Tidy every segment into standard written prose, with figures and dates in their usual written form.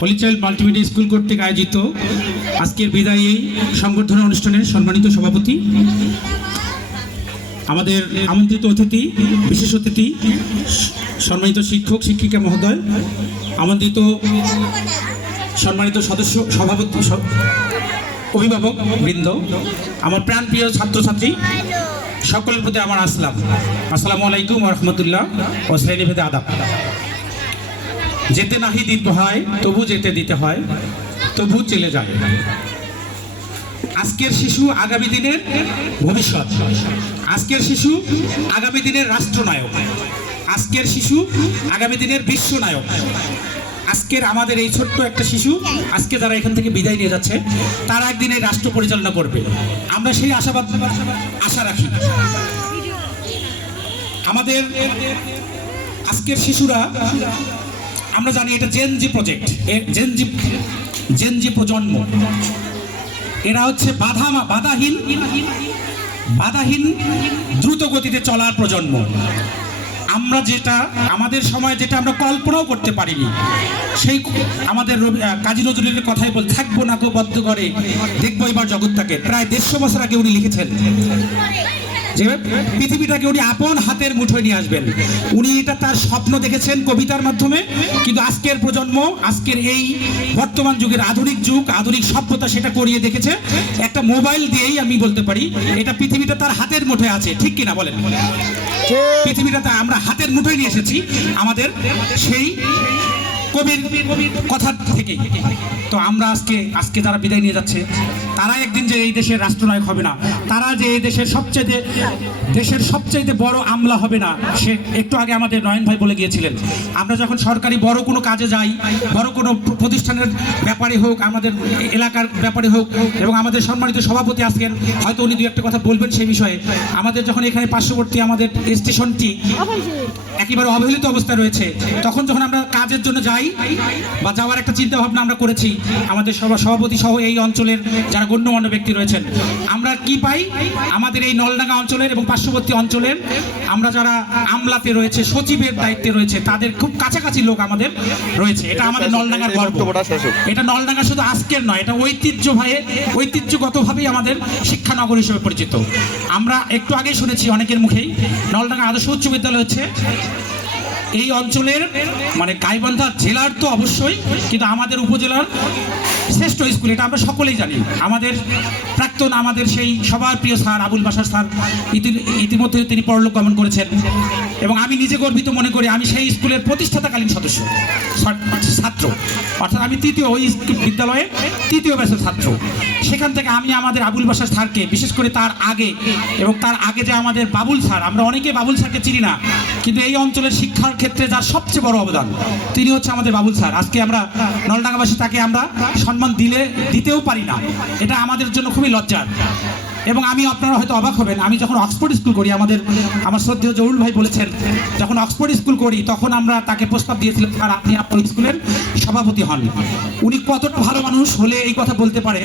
Holi child multimedia school কর্তৃক আয়োজিত আজকের বিদায়ী সংবর্ধনা অনুষ্ঠানের সম্মানিত সভাপতি, আমাদের আমন্ত্রিত অতিথি, বিশেষ অতিথি, সম্মানিত শিক্ষক শিক্ষিকা মহোদয়, আমন্ত্রিত সম্মানিত সদস্য, সভাপতি, অভিভাবক বৃন্দ, আমার প্রাণপ্রিয় ছাত্রছাত্রী, সকলের প্রতি আমার আসসালামু আলাইকুম ওয়া রাহমাতুল্লাহ ও শ্রেণীভেদে আদাব। যেতে নাহি দিতে হয় তবু যেতে দিতে হয়, তবু চলে যায়। আজকের শিশু আগামী দিনের ভবিষ্যৎ, আজকের শিশু আগামী দিনের রাষ্ট্রনায়ক, আজকের শিশু আগামী দিনের বিশ্বনায়ক। আজকের আমাদের এই ছোট্ট একটা শিশু আজকে যারা এখান থেকে বিদায় নিয়ে যাচ্ছে, তারা একদিন এই রাষ্ট্র পরিচালনা করবে, আমরা সেই আশা রাখি। আমাদের আজকের শিশুরা, আমরা জানি এটা জেনজি প্রজেক্ট, জেনজি প্রজন্ম। এরা হচ্ছে বাধাহীন দ্রুত গতিতে চলার প্রজন্ম। আমরা যেটা আমাদের সময় যেটা আমরা কল্পনাও করতে পারিনি, সেই আমাদের কাজী নজরুলের কথাই বল, থাকবো না গো বদ্ধ করে, দেখবো এবার জগৎটাকে। প্রায় 150 বছর আগে উনি লিখেছেন যে পৃথিবীটাকে উনি আপন হাতের মুঠোয় নিয়ে আসবেন। উনি এটা তার স্বপ্ন দেখেছেন কবিতার মাধ্যমে, কিন্তু আজকের প্রজন্ম, আজকের এই বর্তমান যুগের আধুনিক যুগ, আধুনিক সভ্যতা সেটা করিয়ে দেখেছে একটা মোবাইল দিয়েই। আমি বলতে পারি এটা পৃথিবীটা তার হাতের মুঠোয় আছে, ঠিক কিনা বলেন? পৃথিবীটা আমরা হাতের মুঠোয় নিয়ে এসেছি আমাদের সেই কবির কথা থেকে। তো আমরা আজকে যারা বিদায় নিয়ে যাচ্ছে, তারা একদিন যে এই দেশের রাষ্ট্রনায়ক হবে না, তারা যে এই দেশের সবচেয়ে বড় আমলা হবে না, সে একটু আগে আমাদের নয়ন ভাই বলে গিয়েছিলেন। আমরা যখন সরকারি বড় কোনো কাজে যাই, বড় কোনো প্রতিষ্ঠানের ব্যাপারে হোক, আমাদের এলাকার ব্যাপারে হোক, এবং আমাদের সম্মানিত সভাপতি আজকের হয়তো উনি 2-1 কথা বলবেন সেই বিষয়ে। আমাদের যখন এখানে পার্শ্ববর্তী আমাদের স্টেশনটি একেবারে অবহেলিত অবস্থায় রয়েছে, তখন যখন আমরা কাজের জন্য যাই বা যাওয়ার একটা চিন্তা ভাবনা আমরা করেছি, আমাদের সভাপতি সহ এই অঞ্চলের যারা গণ্যমান্য ব্যক্তি রয়েছেন, আমরা কি পাই? আমাদের এই নলডাঙ্গা অঞ্চলের এবং পার্শ্ববর্তী অঞ্চলের আমরা যারা আমলাতে রয়েছে, সচিবের দায়িত্বে রয়েছে, তাদের খুব কাছাকাছি লোক আমাদের রয়েছে। এটা আমাদের নলডাঙ্গার গর্ব। এটা নলডাঙ্গা শুধু আজকের নয়, এটা ঐতিহ্যগতভাবেই আমাদের শিক্ষানগর হিসেবে পরিচিত। আমরা একটু আগেই শুনেছি অনেকের মুখেই, নলডাঙ্গা আদর্শ উচ্চ বিদ্যালয় হচ্ছে এই অঞ্চলের, মানে গাইবান্ধা জেলার তো অবশ্যই, কিন্তু আমাদের উপজেলার শ্রেষ্ঠ স্কুল, এটা আমরা সকলেই জানি। আমাদের প্রাক্তন, আমাদের সেই সবার প্রিয় স্যার আবুল বাশার স্যার ইতিমধ্যে তিনি পরলোক গমন করেছেন, এবং আমি নিজে গর্বিত মনে করি আমি সেই স্কুলের প্রতিষ্ঠাতাকালীন ছাত্র, অর্থাৎ আমি ওই বিদ্যালয়ে 3য় ব্যাচের ছাত্র। সেখান থেকে আমি আমাদের আবুল বাশার স্যারকে, বিশেষ করে তার আগে এবং তার আগে যে আমাদের বাবুল স্যার, আমরা অনেকে বাবুল স্যারকে চিনি না, কিন্তু এই অঞ্চলের শিক্ষার ক্ষেত্রে যার সবচেয়ে বড় অবদান, তিনি হচ্ছে আমাদের বাবুল স্যার। আজকে আমরা নলডাঙ্গাবাসী তাকে আমরা সম্মান দিতেও পারি না, এটা আমাদের জন্য খুবই লজ্জার। এবং আপনারা হয়তো অবাক হবেন, আমি যখন অক্সফোর্ড স্কুল করি, আমার শ্রদ্ধেয় জহুরুল ভাই বলেছেন, যখন অক্সফোর্ড স্কুল করি তখন আমরা তাকে প্রস্তাব দিয়েছিলাম, আর আপনি আপনার স্কুলের সভাপতি হন। উনি কতটা ভালো মানুষ হলে এই কথা বলতে পারে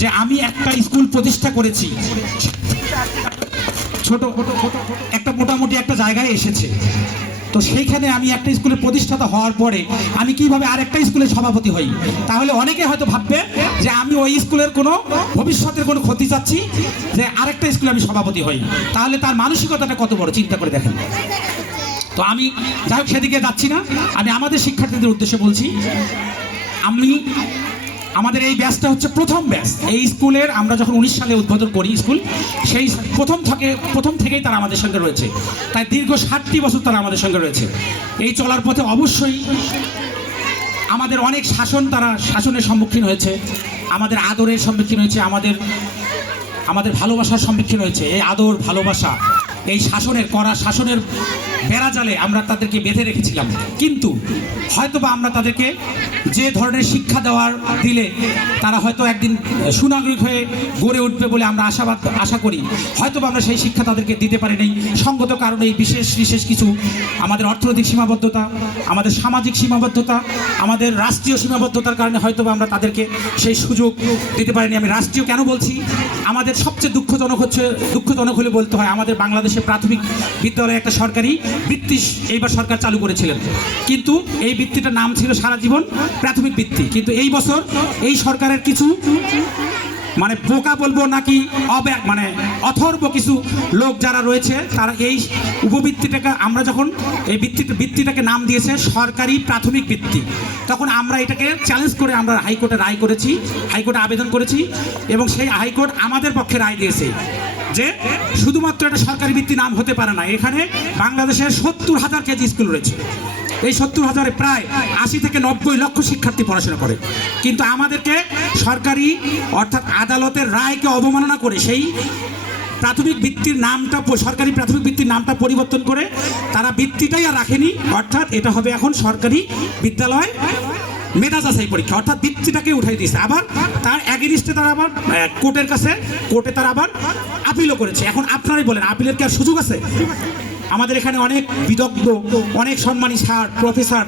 যে আমি একটা স্কুল প্রতিষ্ঠা করেছি, ছোট একটা মোটামুটি একটা জায়গায় এসেছে, তো সেইখানে আমি একটা স্কুলের প্রতিষ্ঠাতা হওয়ার পরে আমি কিভাবে আরেকটা স্কুলের সভাপতি হই? তাহলে অনেকে হয়তো ভাববে যে আমি ওই স্কুলের কোনো ভবিষ্যতের কোনো ক্ষতি চাচ্ছি যে আরেকটা স্কুলে আমি সভাপতি হই। তাহলে তার মানসিকতাটা কত বড়, চিন্তা করে দেখেন। তো আমি যাই হোক সেদিকে যাচ্ছি না, আমি আমাদের শিক্ষার্থীদের উদ্দেশ্যে বলছি, আমাদের এই ব্যাচটা হচ্ছে প্রথম ব্যাচ। এই স্কুলের আমরা যখন 19 সালে উদ্বোধন করি স্কুল, সেই প্রথম থেকেই তারা আমাদের সঙ্গে রয়েছে। তাই দীর্ঘ 60টি বছর তারা আমাদের সঙ্গে রয়েছে। এই চলার পথে অবশ্যই আমাদের অনেক শাসনের সম্মুখীন হয়েছে, আমাদের আদরের সম্মুখীন হয়েছে, আমাদের ভালোবাসার সম্মুখীন হয়েছে। এই আদর, ভালোবাসা, এই কড়া শাসনের বেড়াজালে আমরা তাদেরকে বেঁধে রেখেছিলাম, কিন্তু হয়তোবা আমরা তাদেরকে যে ধরনের শিক্ষা দিলে তারা হয়তো একদিন সুনাগরিক হয়ে গড়ে উঠবে বলে আমরা আশা করি। হয়তোবা আমরা সেই শিক্ষা তাদেরকে দিতে পারি নাই সঙ্গত কারণে, বিশেষ কিছু আমাদের অর্থনৈতিক সীমাবদ্ধতা, আমাদের সামাজিক সীমাবদ্ধতা, আমাদের রাষ্ট্রীয় সীমাবদ্ধতার কারণে হয়তোবা আমরা তাদেরকে সেই সুযোগ দিতে পারিনি। আমি রাষ্ট্রীয় কেন বলছি? আমাদের সবচেয়ে দুঃখজনক হলে বলতে হয়, আমাদের বাংলাদেশে প্রাথমিক বিদ্যালয়ে একটা সরকারি বৃত্তি এইবার সরকার চালু করেছিলেন, কিন্তু এই বৃত্তিটার নাম ছিল সারা জীবন প্রাথমিক বৃত্তি। কিন্তু এই বছর এই সরকারের কিছু মানে বোকা বলবো নাকি মানে অথর্ব কিছু লোক যারা রয়েছে তারা এই উপবৃত্তিটাকে আমরা যখন এই বৃত্তিটাকে নাম দিয়েছে সরকারি প্রাথমিক বৃত্তি, তখন আমরা এটাকে চ্যালেঞ্জ করে আমরা হাইকোর্টে রায় করেছি, হাইকোর্টে আবেদন করেছি এবং সেই হাইকোর্ট আমাদের পক্ষে রায় দিয়েছে যে শুধুমাত্র এটা সরকারি বৃত্তি নাম হতে পারে না। এখানে বাংলাদেশের 70,000 কেজি স্কুল রয়েছে, এই 70,000-এ প্রায় 80 থেকে 90 লক্ষ শিক্ষার্থী পড়াশোনা করে, কিন্তু আমাদেরকে সরকারি অর্থাৎ আদালতের রায়কে অবমাননা করে সেই প্রাথমিক বৃত্তির নামটা সরকারি প্রাথমিক বৃত্তির নামটা পরিবর্তন করে তারা বৃত্তিটাই আর রাখেনি, অর্থাৎ এটা হবে এখন সরকারি বিদ্যালয় মেধা যাচাই পরীক্ষা, অর্থাৎ বৃত্তিটাকে উঠাই দিয়েছে। আবার তার এগেনিস্টে তারা আবার কোর্টে তারা আবার আপিলও করেছে। এখন আপনারাই বলেন আপিলের কি আর সুযোগ আছে? আমাদের এখানে অনেক বিদগ্ধ অনেক সম্মানী স্যার প্রফেসর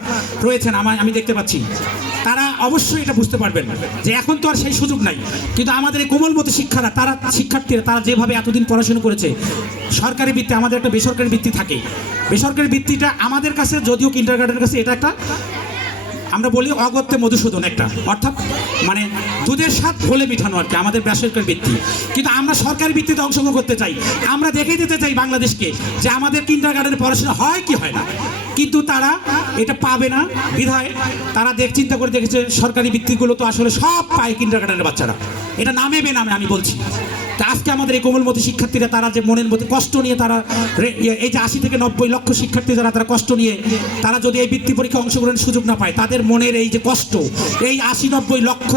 রয়েছেন আমি দেখতে পাচ্ছি, তারা অবশ্যই এটা বুঝতে পারবেন যে এখন তো আর সেই সুযোগ নাই। কিন্তু আমাদের এই কোমলমতি শিক্ষার্থীরা তারা যেভাবে এতদিন পড়াশোনা করেছে, সরকারি বৃত্তি আমাদের একটা বেসরকারি বৃত্তি থাকে, বেসরকারি বৃত্তিটা আমাদের কাছে যদিও কিন্ডারগার্টেনের কাছে এটা একটা আমরা বলি অগত্যে মধুসূদন একটা, অর্থাৎ মানে দুধের স্বাদ ঘোলে মিঠানো আর কি আমাদের বেসরকারি বৃত্তি। কিন্তু আমরা সরকারি বৃত্তিতে অংশগ্রহণ করতে চাই, আমরা দেখে দিতে চাই বাংলাদেশকে যে আমাদের কিন্ডারগার্টেনের পড়াশোনা হয় কি হয় না, কিন্তু তারা এটা পাবে না বিধায় তারা চিন্তা করে দেখেছে সরকারি বৃত্তিগুলো তো আসলে সব পায় কিন্ডারগার্টেনের বাচ্চারা, এটা নামে বেনামে আমি বলছি। তা আজকে আমাদের এই কোমলমতি শিক্ষার্থীরা তারা যে মনের মধ্যে কষ্ট নিয়ে তারা এই যে 80 থেকে 90 লক্ষ শিক্ষার্থী যারা তারা কষ্ট নিয়ে তারা যদি এই বৃত্তি পরীক্ষা অংশগ্রহণের সুযোগ না পায়, তাদের মনের এই যে কষ্ট এই 80-90 লক্ষ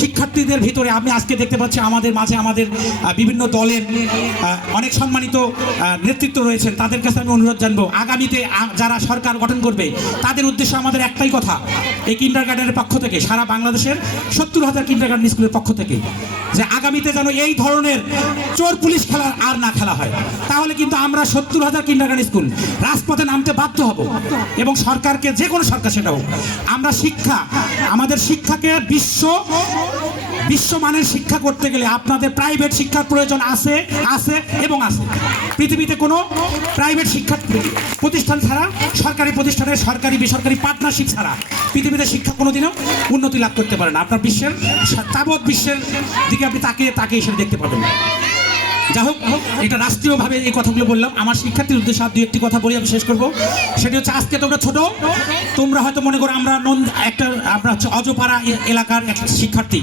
শিক্ষার্থীদের ভিতরে আমি আজকে দেখতে পাচ্ছি আমাদের মাঝে আমাদের বিভিন্ন দলের অনেক সম্মানিত নেতৃত্ব রয়েছেন, তাদের কাছে আমি অনুরোধ জানবো আগামীতে যারা সরকার গঠন করবে তাদের উদ্দেশ্যে আমাদের একটাই কথা, এই কিন্ডারগার্টেনের পক্ষ থেকে সারা বাংলাদেশের 70,000 কিন্ডারগার্টেন স্কুলের পক্ষ থেকে যে আগামীতে যেন এই ধরনের চোর পুলিশ খেলা আর না খেলা হয়, তাহলে কিন্তু আমরা 70,000 কিন্ডারগার্টেন স্কুল রাজপথে নামতে বাধ্য হব এবং সরকারকে যে কোনো সরকার সেটা হোক আমরা আমাদের শিক্ষাকে বিশ্বমানের শিক্ষা করতে গেলে আপনাদের প্রাইভেট শিক্ষার প্রয়োজন আছে এবং আছে। পৃথিবীতে কোনো প্রাইভেট শিক্ষা প্রতিষ্ঠান ছাড়া সরকারি প্রতিষ্ঠানের সরকারি বেসরকারি পার্টনারশিপ ছাড়া পৃথিবীতে শিক্ষা কোনোদিনও উন্নতি লাভ করতে পারে না। আপনার তাবৎ বিশ্বের দিকে আপনি তাকে এসে দেখতে পাবেন। যাই হোক, এটা রাষ্ট্রীয়ভাবে এই কথাগুলো বললাম। আমার শিক্ষার্থীর উদ্দেশ্যে আর দুই একটি কথা বলে আমি শেষ করবো। সেটি হচ্ছে আজকে তোমরা ছোট, তোমরা হয়তো মনে করো আমরা আমরা হচ্ছে অজপাড়া এলাকার এক শিক্ষার্থী,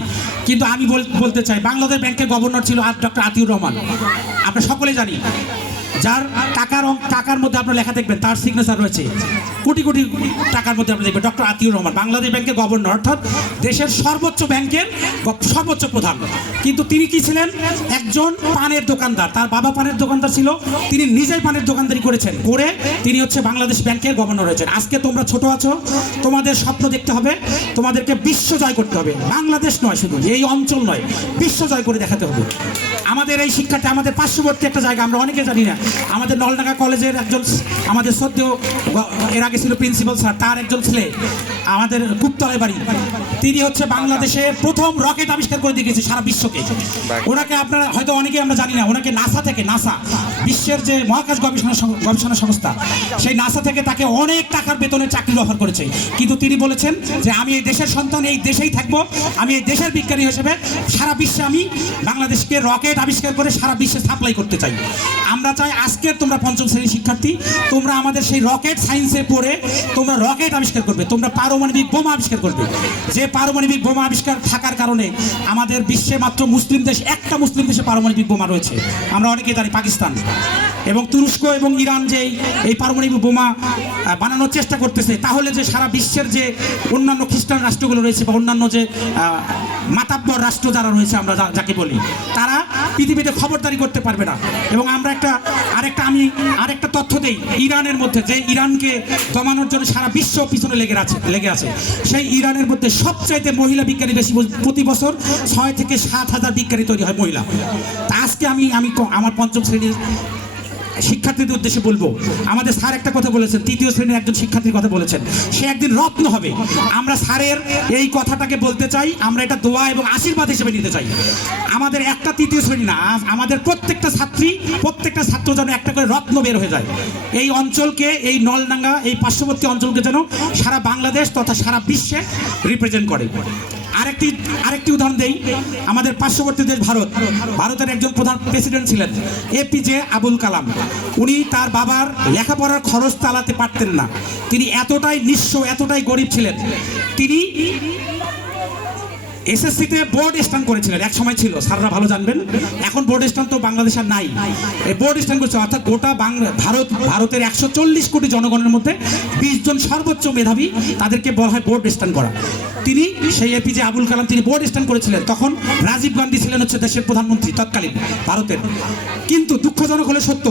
কিন্তু আমি বলতে চাই বাংলাদেশ ব্যাংকের গভর্নর ছিল ডক্টর আতিউর রহমান, আমরা সকলে জানি, যার টাকার মধ্যে আপনারা লেখা দেখবেন তার সিগনেচার রয়েছে কোটি কোটি টাকার মধ্যে আপনি দেখবেন ডক্টর আতিউর রহমান, বাংলাদেশ ব্যাংকের গভর্নর, অর্থাৎ দেশের সর্বোচ্চ ব্যাংকের সর্বোচ্চ প্রধান। কিন্তু তিনি কি ছিলেন? একজন পানের দোকানদার, তার বাবা পানের দোকানদার ছিল, তিনি নিজেই পানের দোকানদারি করেছেন, করে তিনি হচ্ছে বাংলাদেশ ব্যাংকের গভর্নর হয়েছেন। আজকে তোমরা ছোট আছো, তোমাদের স্বপ্ন দেখতে হবে, তোমাদেরকে বিশ্ব জয় করতে হবে, বাংলাদেশ নয় শুধু এই অঞ্চল নয়, বিশ্ব জয় করে দেখাতে হবে। আমাদের এই শিক্ষার্থী আমাদের পার্শ্ববর্তী একটা জায়গা আমরা অনেকে জানি না, আমাদের নলডাঙ্গা কলেজের একজন আমাদের শ্রদ্ধেয় এর আগে ছিল প্রিন্সিপাল স্যার, তার একজন ছেলে আমাদের গুপ্তরায় বাড়ি, তিনি হচ্ছে বাংলাদেশে প্রথম রকেট আবিষ্কার করে দিয়েছে সারা বিশ্বকে। ওনাকে আপনারা হয়তো অনেকেই আমরা জানি না, ওনাকে নাসা বিশ্বের যে মহাকাশ গবেষণা সংস্থা সেই নাসা থেকে তাকে অনেক টাকার বেতনের চাকরির অফার করেছে, কিন্তু তিনি বলেছেন যে আমি এই দেশের সন্তান, এই দেশেই থাকবো, আমি এই দেশের বিজ্ঞানী হিসেবে সারা বিশ্বে আমি বাংলাদেশকে রকেট আবিষ্কার করে সারা বিশ্বে সাপ্লাই করতে চাই। আমরা চাই আজকের তোমরা পঞ্চম শ্রেণীর শিক্ষার্থী, তোমরা আমাদের সেই রকেট সায়েন্সে পড়ে তোমরা রকেট আবিষ্কার করবে, তোমরা পারমাণবিক বোমা আবিষ্কার করবে। যে পারমাণবিক বোমা আবিষ্কার থাকার কারণে আমাদের বিশ্বে মাত্র মুসলিম দেশ, একটা মুসলিম দেশে পারমাণবিক বোমা রয়েছে, আমরা অনেকেই জানি, পাকিস্তান এবং তুরস্ক এবং ইরান যে এই পারমাণবিক বোমা বানানোর চেষ্টা করতেছে, তাহলে যে সারা বিশ্বের যে অন্যান্য খ্রিস্টান রাষ্ট্রগুলো রয়েছে বা অন্যান্য যে মাতাব্বর রাষ্ট্র যারা রয়েছে আমরা যাকে বলি, তারা পৃথিবীতে খবরদারি করতে পারবে না। এবং আমরা আমি আরেকটা তথ্য দেই, ইরানের মধ্যে যে ইরানকে দমানোর জন্য সারা বিশ্ব পিছনে লেগে আছে, সেই ইরানের মধ্যে সবচাইতে মহিলা বিজ্ঞানী বেশি, প্রতি বছর 6 থেকে 7 হাজার বিজ্ঞানী তৈরি হয় মহিলা। তা আজকে আমি আমার পঞ্চম শ্রেণীর শিক্ষার্থীদের উদ্দেশ্যে বলবো, আমাদের স্যার একটা কথা বলেছেন, তৃতীয় শ্রেণীর একজন শিক্ষার্থীর কথা বলেছেন, সে একদিন রত্ন হবে। আমরা স্যারের এই কথাটাকে বলতে চাই, আমরা এটা দোয়া এবং আশীর্বাদ হিসেবে নিতে চাই। আমাদের একটা তৃতীয় শ্রেণী না, আমাদের প্রত্যেকটা ছাত্রী, প্রত্যেকটা ছাত্র যেন একটা করে রত্ন বের হয়ে যায়। এই অঞ্চলকে, এই নলডাঙ্গা, এই পার্শ্ববর্তী অঞ্চলকে যেন সারা বাংলাদেশ তথা সারা বিশ্বে রিপ্রেজেন্ট করে। আরেকটি উদাহরণ দেই, আমাদের পার্শ্ববর্তী দেশ ভারতের একজন প্রধান প্রেসিডেন্ট ছিলেন এপিজে আবুল কালাম। উনি তার বাবার লেখাপড়ার খরচ চালাতে পারতেন না, তিনি এতটাই নিঃস্ব, এতটাই গরিব ছিলেন, তিনি এসএসসিতে বোর্ড স্ট্যান্ড করেছিলেন। এক সময় ছিল, স্যাররা ভালো জানবেন, এখন বোর্ড স্ট্যান্ড তো বাংলাদেশের নাই। এই বোর্ড স্ট্যান্ড করেছে, অর্থাৎ গোটা ভারতের 140 কোটি জনগণের মধ্যে 20 জন সর্বোচ্চ মেধাবী, তাদেরকে বলা হয় বোর্ড স্ট্যান্ড করা। তিনি সেই এপিজে আবুল কালাম, তিনি বোর্ড স্ট্যান্ড করেছিলেন। তখন রাজীব গান্ধী ছিলেন হচ্ছে দেশের প্রধানমন্ত্রী তৎকালীন ভারতের। কিন্তু দুঃখজনক হলে সত্য,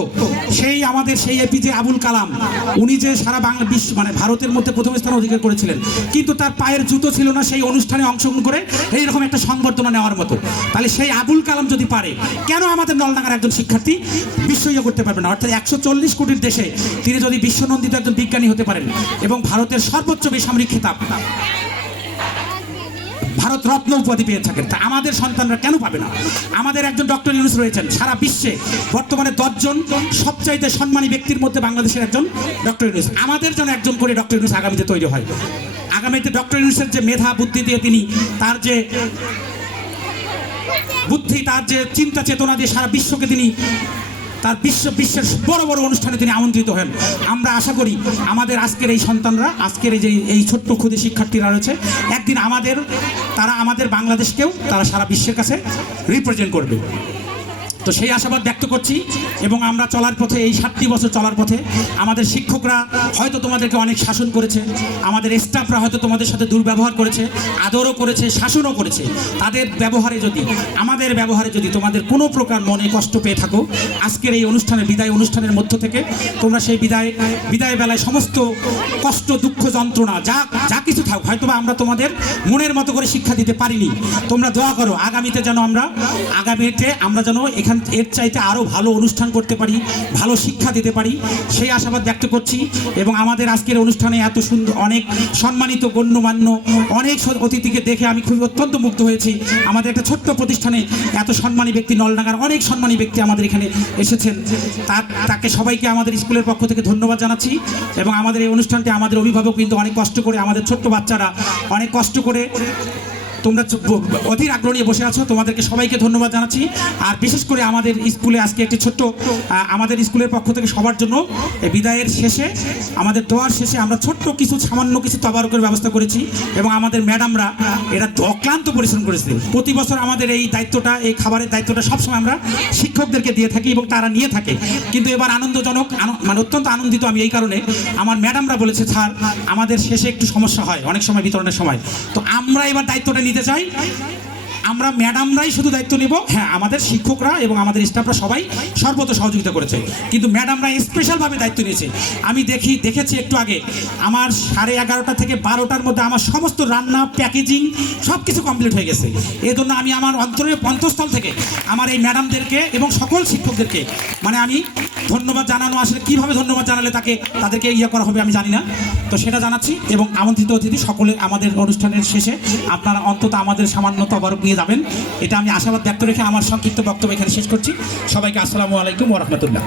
সেই এপিজে আবুল কালাম, উনি যে সারা বাংলা বিশ্ব মানে ভারতের মধ্যে প্রথম স্থান অধিকার করেছিলেন, কিন্তু তার পায়ের জুতো ছিল না সেই অনুষ্ঠানে অংশগ্রহণ করে এইরকম একটা সংবর্ধনা নেওয়ার মতো। তাহলে সেই আবুল কালাম যদি পারে, কেন আমাদের নলডাঙ্গার একজন শিক্ষার্থী বিশ্বইয়ে করতে পারবে না? অর্থাৎ 140 কোটির দেশে তিনি যদি বিশ্বনন্দিত একজন বিজ্ঞানী হতে পারেন এবং ভারতের সর্বোচ্চ বেসামরিক খেতাব ভারত রত্ন উপাধি পেয়ে থাকেন, তা আমাদের সন্তানরা কেন পাবে না? আমাদের একজন ডক্টর ইউনূস রয়েছেন, সারা বিশ্বে বর্তমানে 10 জন সবচাইতে সম্মানী ব্যক্তির মধ্যে বাংলাদেশের একজন ডক্টর ইউনূস। আমাদের যেন একজন করে ডক্টর ইউনূস আগামীতে তৈরি হয়। আগামীতে ডক্টর ইউনূসের যে মেধা বুদ্ধি দিয়ে তিনি, তার যে বুদ্ধি, তার যে চিন্তা চেতনা দিয়ে সারা বিশ্বকে তিনি, তার বিশ্বের বড় বড় অনুষ্ঠানে তিনি আমন্ত্রিত হন। আমরা আশা করি আমাদের আজকের এই সন্তানরা, আজকের এই ছোট্ট ক্ষুদে শিক্ষার্থীরা রয়েছে, একদিন তারা আমাদের বাংলাদেশকেও তারা সারা বিশ্বের কাছে রিপ্রেজেন্ট করবে। তো সেই আশাবাদ ব্যক্ত করছি। এবং আমরা চলার পথে, এই 7টি বছর চলার পথে আমাদের শিক্ষকরা হয়তো তোমাদেরকে অনেক শাসন করেছে, আমাদের স্টাফরা হয়তো তোমাদের সাথে দুর্ব্যবহার করেছে, আদরও করেছে, শাসনও করেছে। তাদের ব্যবহারে যদি, আমাদের ব্যবহারে যদি তোমাদের কোনো প্রকার মনে কষ্ট পেয়ে থাকো, আজকের এই অনুষ্ঠানে, বিদায় অনুষ্ঠানের মধ্য থেকে তোমরা সেই বিদায় বেলায় সমস্ত কষ্ট, দুঃখ, যন্ত্রণা যা কিছু থাক, হয়তো আমরা তোমাদের মনের মতো করে শিক্ষা দিতে পারিনি। তোমরা দোয়া করো আগামীতে যেন আমরা যেন এর চাইতে আরও ভালো অনুষ্ঠান করতে পারি, ভালো শিক্ষা দিতে পারি, সেই আশাবাদ ব্যক্ত করছি। এবং আমাদের আজকের অনুষ্ঠানে এত সুন্দর, অনেক সম্মানিত গণ্যমান্য অনেক অতিথিকে দেখে আমি খুবই অত্যন্ত মুগ্ধ হয়েছি। আমাদের একটা ছোট্ট প্রতিষ্ঠানে এত সম্মানী ব্যক্তি, নলডাঙ্গার অনেক সম্মানী ব্যক্তি আমাদের এখানে এসেছেন, তাকে সবাইকে আমাদের স্কুলের পক্ষ থেকে ধন্যবাদ জানাচ্ছি। এবং আমাদের এই অনুষ্ঠানটি আমাদের অভিভাবক কিন্তু অনেক কষ্ট করে, আমাদের ছোট্ট বাচ্চারা অনেক কষ্ট করে, তোমরা অধীর আগ্রহ নিয়ে বসে আছো, তোমাদেরকে সবাইকে ধন্যবাদ জানাচ্ছি। আর বিশেষ করে আমাদের স্কুলে আজকে একটি ছোট্ট, আমাদের স্কুলের পক্ষ থেকে সবার জন্য বিদায়ের শেষে, আমাদের দোয়ার শেষে আমরা ছোট্ট সামান্য কিছু তবারকের ব্যবস্থা করেছি। এবং আমাদের ম্যাডামরা এরা অক্লান্ত পরিশ্রম করেছে। প্রতি বছর আমাদের এই দায়িত্বটা, এই খাবারের দায়িত্বটা সবসময় আমরা শিক্ষকদেরকে দিয়ে থাকি এবং তারা নিয়ে থাকে। কিন্তু এবার আনন্দজনক, মানে অত্যন্ত আনন্দিত আমি এই কারণে, আমার ম্যাডামরা বলেছে, স্যার আমাদের শেষে একটু সমস্যা হয় অনেক সময় বিতরণের সময়, তো আমরা এবার দায়িত্বটা নিতে চাই। আমরা ম্যাডামরাই শুধু দায়িত্ব নেব। হ্যাঁ, আমাদের শিক্ষকরা এবং আমাদের স্টাফরা সবাই সর্বত সহযোগিতা করেছে, কিন্তু ম্যাডামরা স্পেশালভাবে দায়িত্ব নিয়েছে। আমি দেখেছি একটু আগে আমার 11:30 থেকে 12টার মধ্যে আমার সমস্ত রান্না, প্যাকেজিং সব কিছু কমপ্লিট হয়ে গেছে। এই জন্য আমি আমার অন্তঃস্থল থেকে আমার এই ম্যাডামদেরকে এবং সকল শিক্ষকদেরকে মানে আমি ধন্যবাদ জানানো, আসলে কীভাবে ধন্যবাদ জানালে তাদেরকে করা হবে আমি জানি না, তো সেটা জানাচ্ছি। এবং আমন্ত্রিত অতিথি সকলে আমাদের অনুষ্ঠানের শেষে আপনারা অন্তত আমাদের সামান্য তবারক নিয়ে যাবেন, এটা আমি আশাবাদ ব্যক্ত রেখে আমার সংক্ষিপ্ত বক্তব্য এখানে শেষ করছি। সবাইকে আসসালামু আলাইকুম ওয়া রাহমাতুল্লাহ।